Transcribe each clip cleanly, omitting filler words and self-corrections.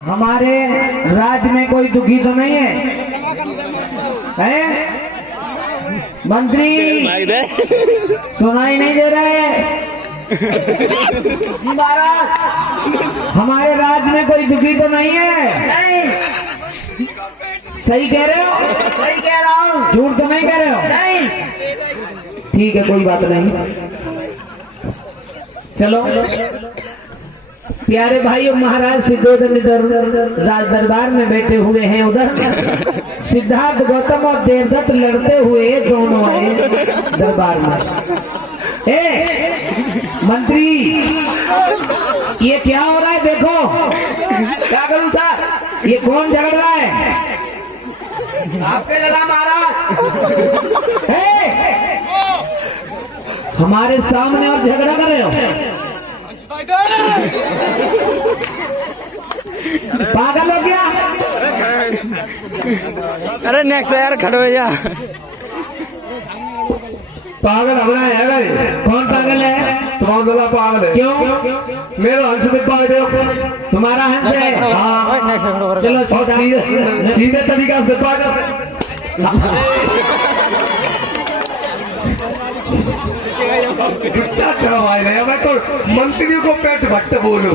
हमारे राज्य में कोई दुखी तो नहीं है, हैं? मंत्री सुनाई नहीं दे रहे जी महाराज। हमारे राज्य में कोई दुखी तो नहीं है? नहीं। सही कह रहे हो? सही कह रहा हूँ। झूठ तो नहीं कह रहे हो? नहीं। ठीक है, कोई बात नहीं। चलो प्यारे भाई, महाराज सिद्धोधन इधर राज दरबार में बैठे हुए हैं, उधर सिद्धार्थ गौतम और देवदत्त लड़ते हुए दोनों आए दरबार में। मंत्री, ये क्या हो रहा है? देखो क्या करूँ सर? ये कौन झगड़ रहा है? आपके लगा महाराज। हमारे सामने और झगड़ा कर रहे हो? पागल हो गया? अरे नेक्स्ट यार खड़ो जा। पागल हमारा है भाई। कौन पागल है? तुम्हारा गला पागल है। क्यों? मेरा हंस दिखा दो। तुम्हारा हंस है? हाँ, चलो सीधे तरीका से दिखा दो। गुस्सा चढ़वाए रहे, मैं तो मंत्री को पेट भट्ट बोलू,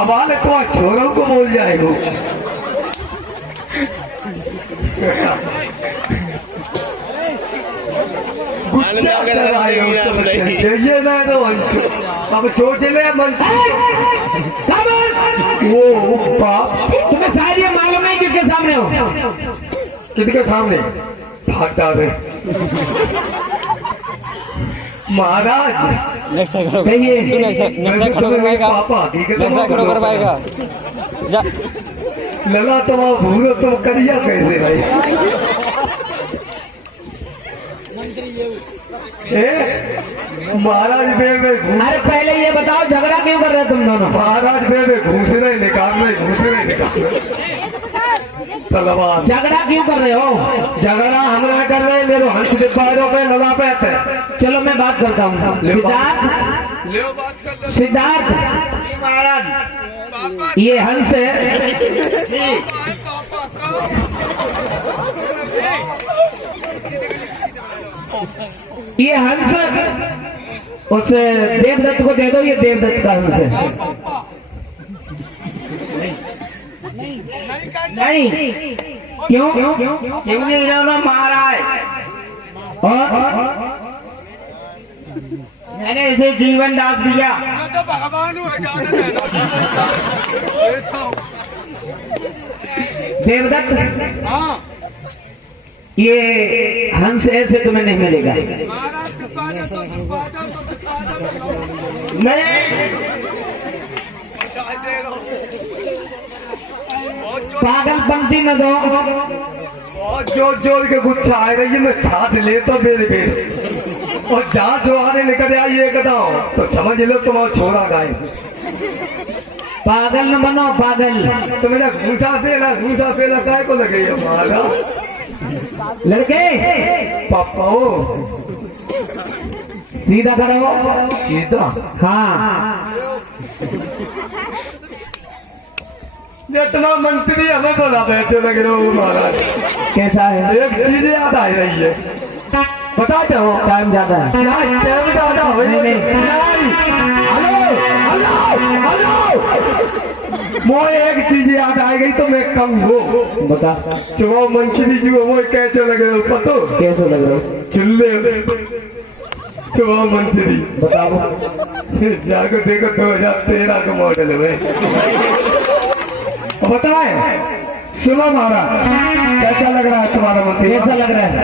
अब आले तो छोरों को बोल जाएगा। गुस्सा चढ़वाए चाहिए ना तो अब सोच ले मंत्री। वो बाप, तुम्हें शायद ये मालूम नहीं किसके सामने हो? किसके सामने? भाटा रे महाराज। नेक्स्ट खड़ो कहिए। नेक्स्ट खड़ो करवाएगा पापा नेक्स्ट खड़ो करवाएगा जा। लगा तो भूरो तो करिया कैसे भाई? महाराज बेबे अरे पहले ये बताओ, झगड़ा क्यों कर रहे हो तुम दोनों? महाराज बेबे घूसने निकालने तलवार। झगड़ा क्यों कर रहे हो? झगड़ा हमरा कर रहे, मेरे हंस डिब्बारों पे लगा पे। चलो मैं बात करता हूँ। सिद्धार्थ महाराज ये हंस है, ये हंस उस देवदत्त को दे दो। ये देवदत्त का हंस है। नहीं। क्यों? क्यों नहीं रहो महाराज? और मैंने इसे जीवन दान दिया। देवदत्त, ये हंस ऐसे तुम्हें नहीं मिलेगा। पागलपंथी न दो। बहुत जोर जोर के गुच्छा आ रही है, मैं छाट ले तो मेरे बेटे, और जहाँ जो आने निकल आई ये कदाओ तो समझ लो तुम छोरा गाय। पागल न बनो, पागल। तो मेरा घूसा फेला काय को लगे हमारा लड़के पापा हो सीधा करो। सीधा? हाँ, जितना मंत्री हमें तो ना बैठे लग रहे हो महाराज। कैसा है? एक चीज याद आ रही है, बताते हो? टाइम ज्यादा है। टाइम ज्यादा हो। मोए एक चीज याद आ गई तो मैं कम हो। बता। चुनाव मंत्री जी वो कैसे लग रहे हो पतो? कैसे लग रहे हो? चुल्ले चुनाव मंत्री बताओ। जाको देखो 2013 का मॉडल है। बताए सुनो महाराज, कैसा लग रहा है तुम्हारा मंत्री? कैसा लग रहा है?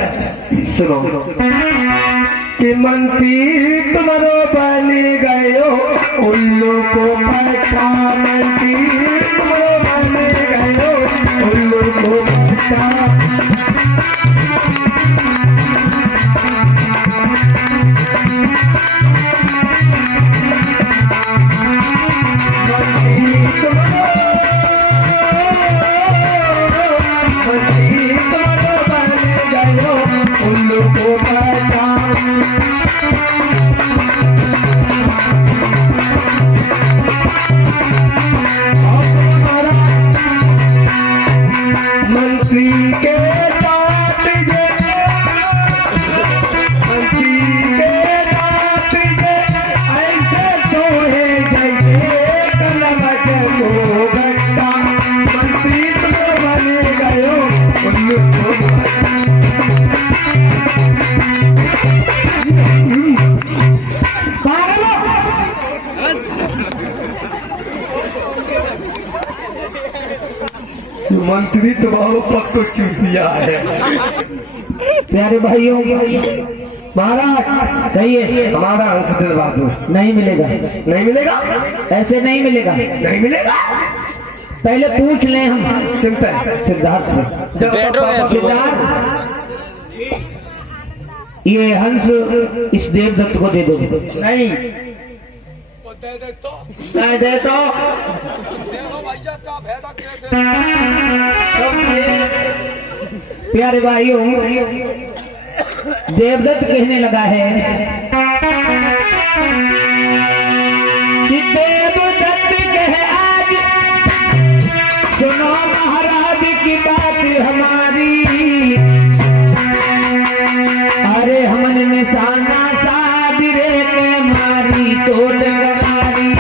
सुनो कि मंत्री तुम्हारो बनी गए हो उल्लू को पहचान। मंत्री तुम्हारो बनी गए हो उल्लू को पहचान। उल्लू को पहचान। मंत्री तुम्हारो पग तो चूतिया है। प्यारे भाइयों महाराज कहिए। हमारा हंसदेव बहादुर नहीं मिलेगा, नहीं मिलेगा, ऐसे नहीं मिलेगा। नहीं मिलेगा। पहले पूछ लें हम चिंता है सिद्धार्थ से। बैठो ऐसे। सिद्धार्थ ये हंस इस देवदत्त को दे दो। नहीं दे तो प्यारे भाइयों देवदत्त कहने लगा है कि देवदत्त कहे आज सुनो महाराज की बात हमारी। अरे हमने निशाना सादिरे के मारी चोट गमारी।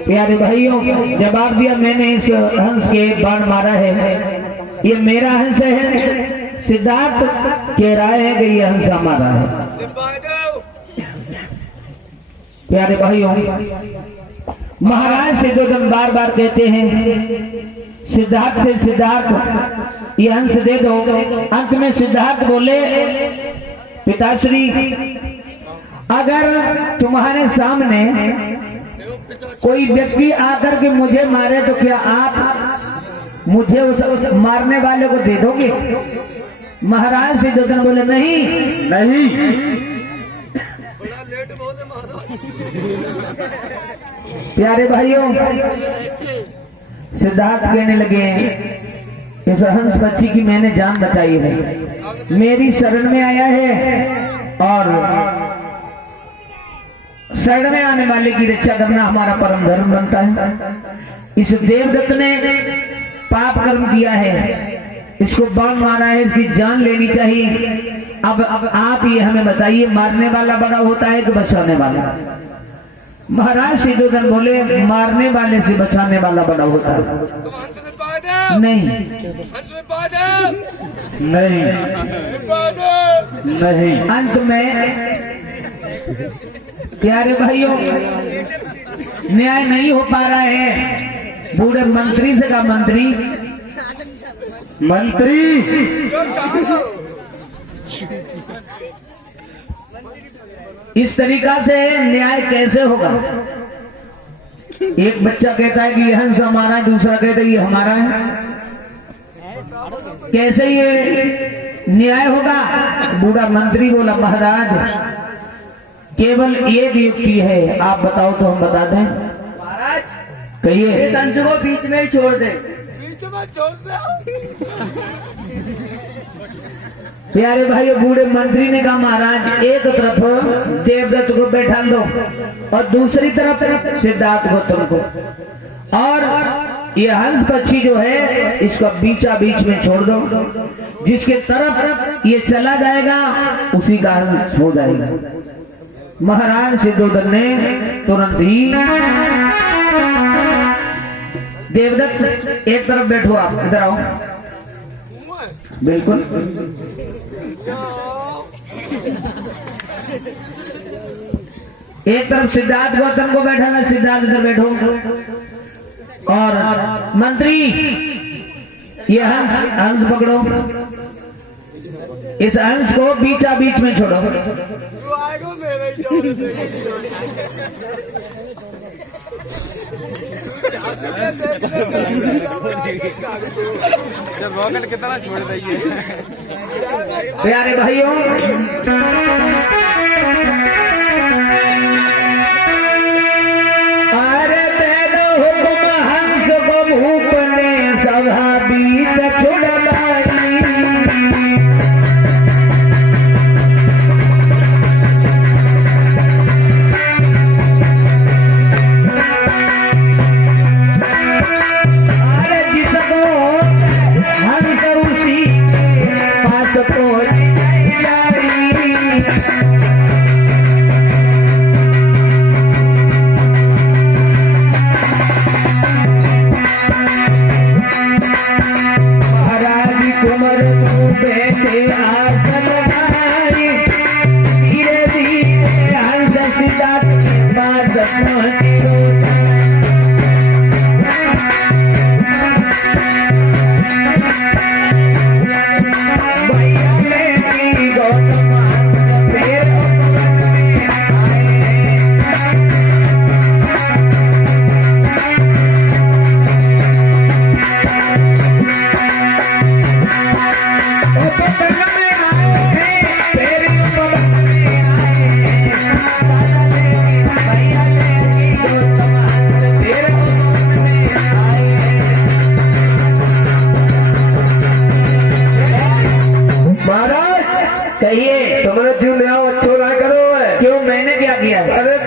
प्यारे भाइयों जवाब दिया मैंने इस हंस के बाण मारा है, ये मेरा हंस है। सिद्धार्थ कह रहा है कि ये हंस हमारा है। प्यारे भाइयों महाराज सिद्धोधन बार बार कहते हैं सिद्धार्थ से सिद्धार्थ ये हंस दे दो। अंत में सिद्धार्थ बोले पिताश्री अगर तुम्हारे सामने कोई व्यक्ति आकर के मुझे मारे तो क्या आप मुझे उस मारने वाले को दे दोगे? महाराज सिद्धोधन बोले नहीं नहीं। प्यारे भाइयों सिद्धार्थ कहने लगे इस हंस पक्षी की मैंने जान बचाई है, मेरी शरण में आया है और शरण में आने वाले की रक्षा करना हमारा परम धर्म बनता है। इस देवदत्त ने पाप कर्म किया है, इसको बाण मारा है, इसकी जान लेनी चाहिए। अब आप ये हमें बताइए मारने वाला बड़ा होता है कि बचाने वाला? महाराज सिद्धोधन बोले मारने वाले से बचाने वाला बड़ा होता है। नहीं नहीं नहीं। अंत में प्यारे भाइयों न्याय नहीं हो पा रहा है। बूढ़े मंत्री से कहा मंत्री इस तरीका से न्याय कैसे होगा? एक बच्चा कहता है कि ये हंस हमारा है, दूसरा कहता है ये हमारा है, कैसे ये न्याय होगा? बूढ़ा मंत्री बोला महाराज केवल एक युक्ति है, आप बताओ तो हम बता दें। महाराज कहिए। इस हंस को बीच में ही छोड़ दे। प्यारे भाई बूढ़े मंत्री ने कहा महाराज एक तरफ देवदत्त को बैठा दो और दूसरी तरफ सिद्धार्थ गौतम को, और ये हंस पक्षी जो है इसको बीचा बीच में छोड़ दो, जिसके तरफ ये चला जाएगा उसी का हंस हो जाएगा। महाराज सिद्धोधन ने तुरंत ही देवदत्त एक तरफ बैठो, आप इधर आओ। बिल्कुल एक तरफ सिद्धार्थ गौतम को बैठाना, सिद्धार्थ इधर बैठो, और मंत्री ये हंस पकड़ो, इस हंस को बीचा बीच में छोड़ो। जब रॉकेट की तरह छोड़ दीजिए। प्यारे भाइयों अरे तेरे हुक्म हंस को भूप ने सभा बीच छुड़वाई।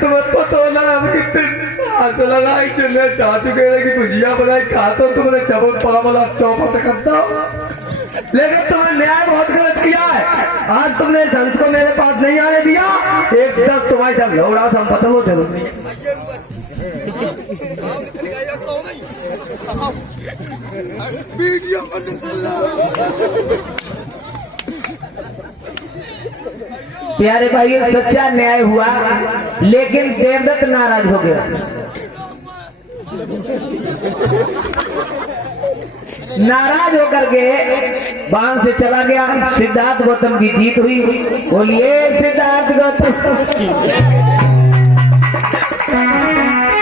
तुम्हें तो लगा कितने हाथ लगाई चुने चाचू कह रहे कि भुजिया बनाई खा तो तुमने चबक पड़ा वाला चौपट करता हो। लेकिन तुमने न्याय बहुत गलत किया है। आज तुमने इस हंस को मेरे पास नहीं आने दिया, एकदम तुम्हारी जब लौड़ा सा पतल हो चलो। प्यारे भाई सच्चा न्याय हुआ, लेकिन देवदत्त नाराज हो गया। नाराज होकर के वहां से चला गया। सिद्धार्थ गौतम की जीत हुई। बोलिए सिद्धार्थ गौतम।